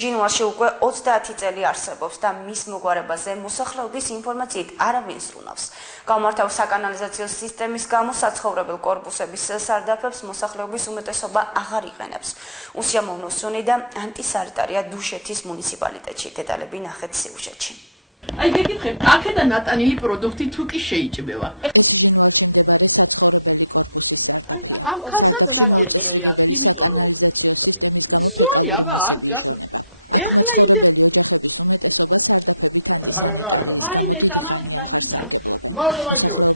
ჟინვალში უკვე 30 წელი არსებობს და მის მოგვარებაზე მოსახლეობის ინფორმაციით არავინ ზრუნავს. Გამართავ საკანალიზაციო სისტემის გამო საცხოვრებელ კორპუსების სარდაფებს მოსახლეობის უმეტესობა აღარ იყენებს. უსიამოვნო სუნი და ანტისანიტარია დუშეთის მუნიციპალიტეტში. დეტალები ნახეთ სიუჟეტში. Ai გეკითხებ, აქედან ნატანილი პროდუქტი თუ კი შეიჭმევა. ამ ხალხსაც გაგერგილია, იმიტომ რომ სუნი აბა არ დგას. ეხლა იმდე აი მე თამამის მაგიდა. მალე მაგიოთ.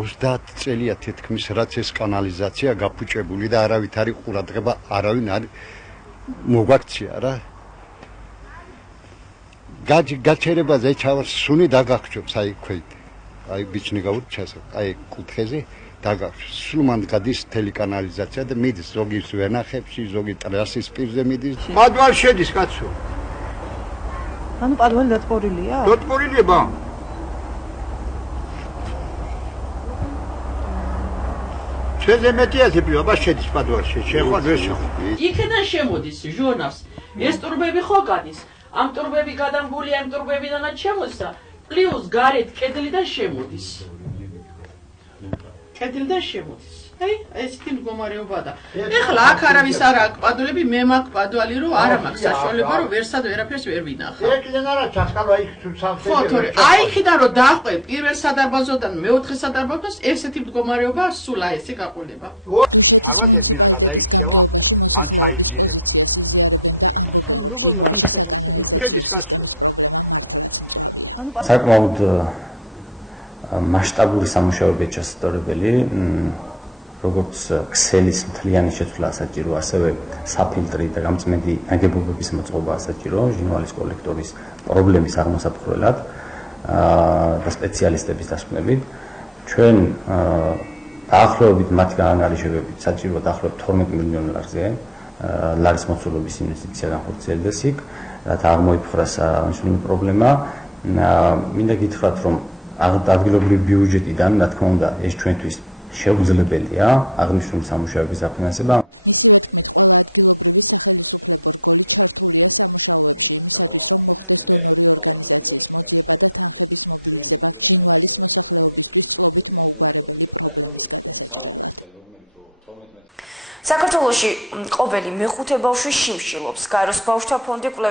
ოცდაათ წელია თითქმის რაც ეს კანალიზაცია გაფუჭებული და არავით არის ყურადღება, არავინ არ მოგვაქცია რა. გაჩერებაზე ჩავარ სუნი დაგახჭობს აი ქვით. აი ბიჭნი გაუჩასო, აი კუთხეზე დაგახჭობს. სულ მან გადის თელი კანალიზაცია და მიდის ზოგი ვენახებში, ზოგი ტრასის პირზე მიდის. პადვალი შედის კაცო. ანუ პადვალი დატყორილია? დატყორილია ბა. შეზე მეტიაზები აბა შედის პადვალში, შეხვარ ვერ შეხვარ. იქიდან შემოდის ჟურნალს. ეს ტურბები ხო გადის? ამ ტურბები გადამგულია ამ ტურბებიდანაც შემოდის და პლუს გარეთ კედლიდან შემოდის. კედლიდან შემოდის. აი, ესეთი მდგომარეობა და ეხლა აქ არავის არ აქვს პადვალები, მე მაქვს პადვალი, რომ არა მაქვს საშუალება, რომ ვერსად ვერაფერს ვერ ვინახავ. ეკიდან არა ჩასკალო აი თუ სამსები. ფოტორი, აი იქიდან რომ დაახვევ პირველ სადარბაზოდან მეოთხე სადარბაზოს, ესეთი მდგომარეობა სულ აი ესე გაყოლება. ალბათ ეს მინდა გადაიქცევა, ან ჩაიძირებ. ანუ როგორ მოკითხება? შედის კაცო. საკმაოდ მასშტაბური სამუშაოებია ჩასატარებელი, როგორც ქსელის მთლიანი შეცვლა საჭირო, ასევე საფილტრი და გამწმენდი ნაგებობების მოწყობა საჭირო ჟინვალის კოლექტორის პრობლემის აღმოსაფხვრელად და სპეციალისტების დასკვნებით. ჩვენ დაახლოებით მათი განანგარიშებებით საჭირო დაახლოებით 12 მილიონი ლარის მოცულობის ინვესტიცია განხორციელდეს იქ, რათა აღმოიფხვრას აღნიშნული პრობლემა. მინდა გითხრათ, რომ ადგილობრივი ბიუჯეტიდან, რა თქმა უნდა, ეს ჩვენთვის შეუძლებელია აღნიშნული სამუშაოების დაფინანსება. საქართველოში ყოველი მეხუთე ბავშვი შიმშილობს. გაეროს ბავშვთა ფონდი კვლევის